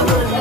아